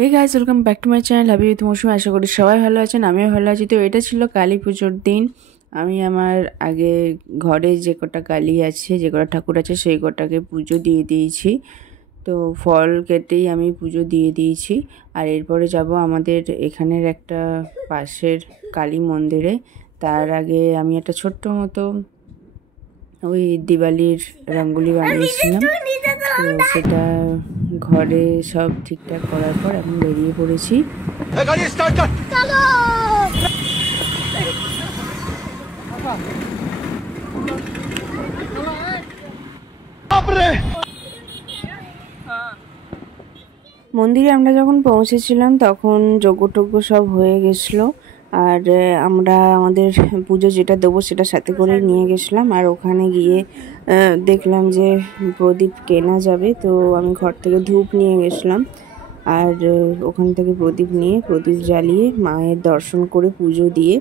Hey guys, welcome back to my channel hobby with Mousumi. আশা করি সবাই ভালো আছেন, আমিও ভালো আছি। তো এটা ছিল কালী পুজোর দিন। আমি আমার আগে ঘরে যে কটা কালী আছে, যে কটা ঠাকুর আছে, সেই কটাকে পুজো দিয়ে দিয়েছি। তো ফল কেটেই আমি পুজো দিয়ে দিয়েছি। আর এরপরে যাব আমাদের এখানের একটা পাশের কালী মন্দিরে। তার আগে আমি একটা ছোট্ট মতো ওই দিওয়ালির রঙ্গোলি বানিয়েছিলাম। তো সেটা ঘরে সব ঠিকঠাক করার পর এখন বেরিয়ে পড়েছি। মন্দিরে আমরা যখন পৌঁছেছিলাম তখন যজ্ঞ সব হয়ে গেছিলো। আর আমরা আমাদের পুজো যেটা দেবো সেটা সাথে করে নিয়ে গেছিলাম। আর ওখানে গিয়ে দেখলাম যে প্রদীপ কেনা যাবে, তো আমি ঘর থেকে ধূপ নিয়ে গেছিলাম। আর ওখান থেকে প্রদীপ নিয়ে প্রদীপ জ্বালিয়ে মায়ের দর্শন করে পুজো দিয়ে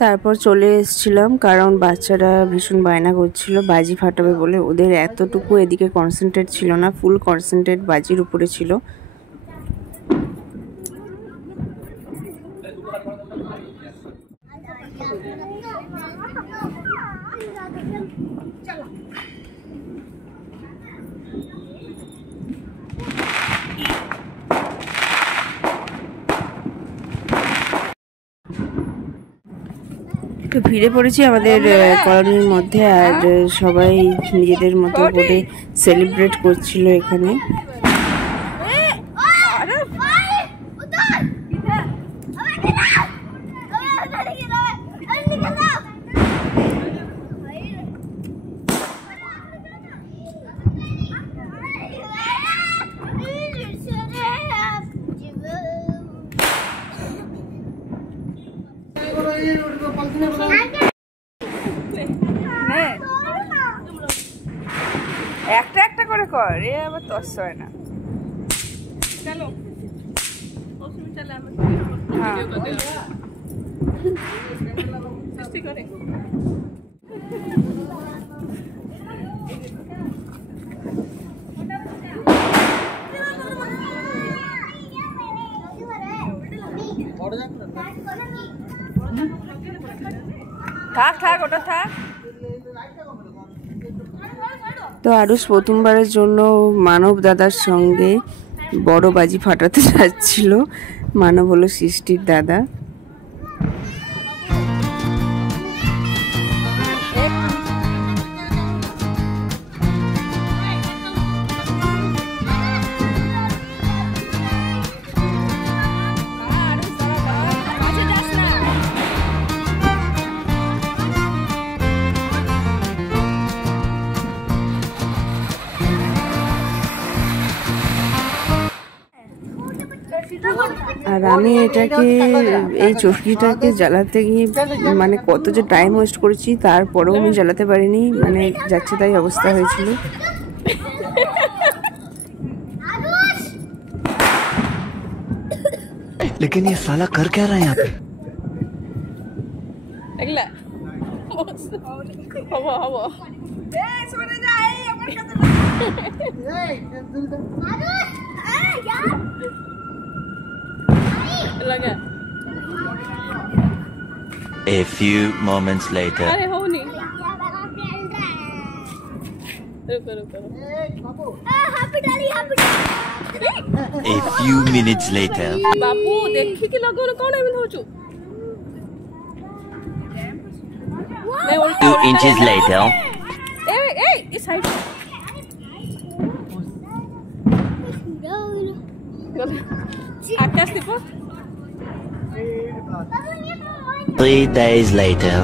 তারপর চলে এসেছিলাম, কারণ বাচ্চারা ভীষণ বায়না করছিল বাজি ফাটাবে বলে। ওদের এতটুকু এদিকে কনসেন্ট্রেট ছিল না, ফুল কনসেন্ট্রেট বাজির উপরে ছিল। তো ভিড়ে পড়েছি আমাদের কলোনির মধ্যে, আর সবাই নিজেদের মতো করে সেলিব্রেট করছিল এখানে। একটা একটা করে কর, এ আবার তস হয় না। থাক থাক, ওটা থাক। তো আরুষ প্রথমবারের জন্য মানব দাদার সঙ্গে বড় বাজি ফাটাতে যাচ্ছিল। মানব হলো সৃষ্টির দাদা। আর আমি এটাকে এই চরকিটাকে জ্বালাতে গিয়ে মানে কত যে টাইম ওয়েস্ট করেছি, তারপরেও আমি জ্বালাতে পারিনি, মানে যাচ্ছে তাই অবস্থা হয়েছিল। लेकिन ये साला कर क्या रहा है यहाँ पे? A few moments later. A few minutes later. बाबू देखी कि लगो कौन है हो चु 2 inches later. ए इस साइड आकाश देखो 3 days later.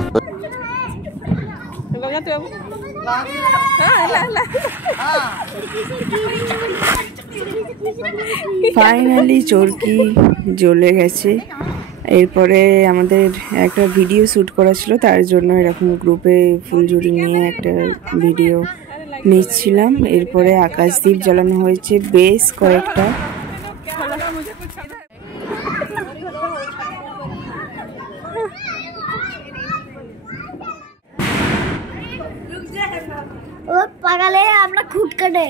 लगा तो हां ला ফাইনালি চরকি জ্বলে গেছে। এরপরে আমাদের একটা ভিডিও শ্যুট করা ছিল, তার জন্য এরকম গ্রুপে ফুলঝুরি নিয়ে একটা ভিডিও নিচ্ছিলাম। এরপরে আকাশদ্বীপ জ্বালানো হয়েছে বেশ কয়েকটা। ও পাগালে আমরা খুঁট কাটে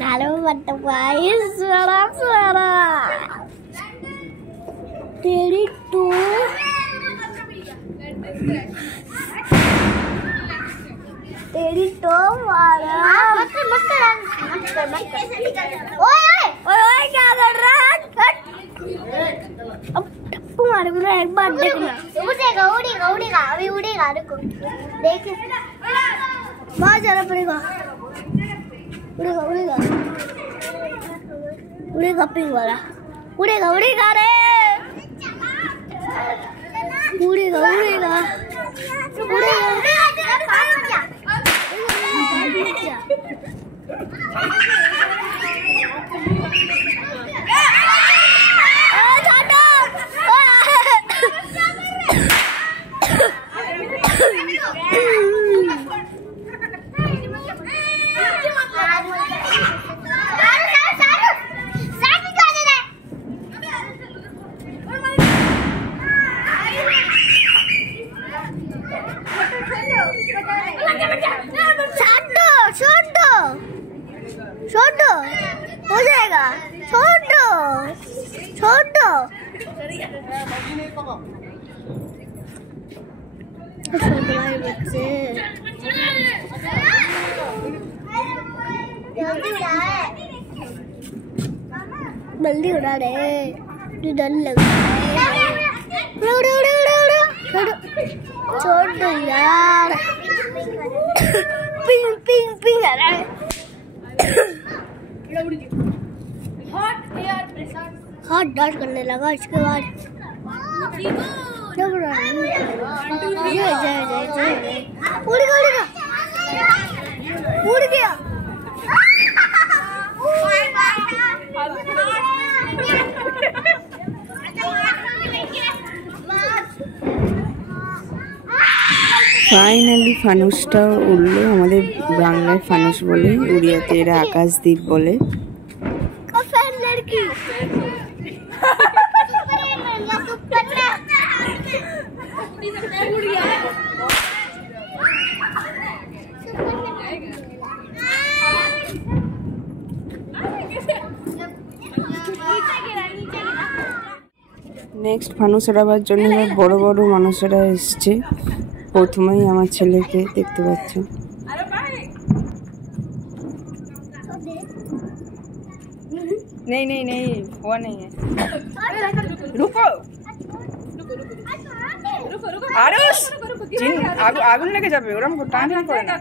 Halo butterfly, suara. Dari tuh. तेरी तो मारा ओए क्या कर रहा है अब टप्पू मारूंगा एक बार देखना उड़ेगा अभी उड़ेगा रुको देख बहुत ज्यादा पड़ेगा उड़ेगा पिंग वाला उड़ेगा रे उड़ेगा छोड़ हो जाएगा छोड़ दो बच्चे जल्दी उड़ा रहे डर लग छोड़ दो यार पिंग आ रहा है हाथ डांस करने लगा इसके बाद उड़ गया ফাইনালি ফানুসটা উড়লো। আমাদের বাংলায় ফানুস বলে, উড়িয়াতে এরা আকাশদ্বীপ বলে। নেক্সট ফানুস ওড়াবার জন্য বড় বড় মানুষেরা এসছে। প্রথমেই আমার ছেলেকে দেখতে পাচ্ছেন। नहीं वो नहीं है रुको आरुष আগুন লেগে যাবে ওরকম টান করে না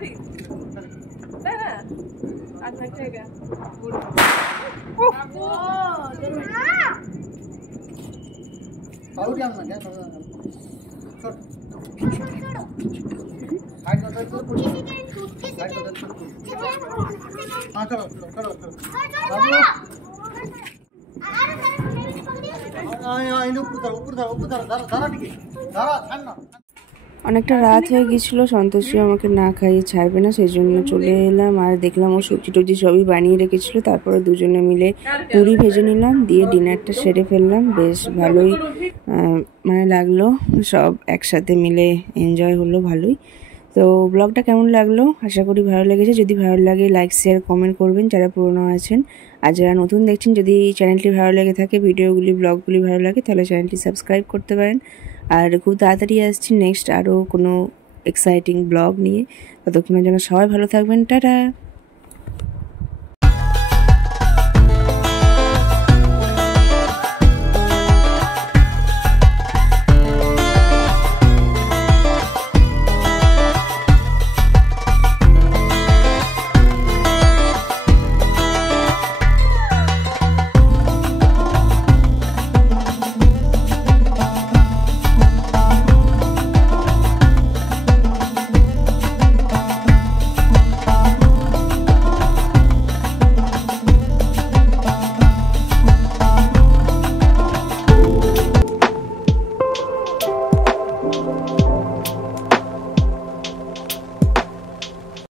অনেকটা রাত হয়ে গেছিলো, সন্তোষী আমাকে না খাইয়ে ছাড়বে না, সেই জন্য চলে এলাম। আর দেখলাম ও সবজি টবজি সবই বানিয়ে রেখেছিল। তারপরে দুজনে মিলে পুরি ভেজে নিলাম, দিয়ে ডিনারটা সেরে ফেললাম। বেশ ভালোই মানে লাগলো, সব একসাথে মিলে এনজয় হলো ভালোই। তো ব্লগটা কেমন লাগলো আশা করি ভালো লেগেছে। যদি ভালো লাগে লাইক শেয়ার কমেন্ট করবেন যারা পুরনো আছেন, আর যারা নতুন দেখছেন যদি চ্যানেলটি ভালো লেগে থাকে, ভিডিওগুলি ব্লগগুলি ভালো লাগে, তাহলে চ্যানেলটি সাবস্ক্রাইব করতে পারেন। আর খুব তাড়াতাড়ি আসছি নেক্সট আরও কোনো এক্সাইটিং ব্লগ নিয়ে। ততক্ষণের জন্য সবাই ভালো থাকবেন, টাটা।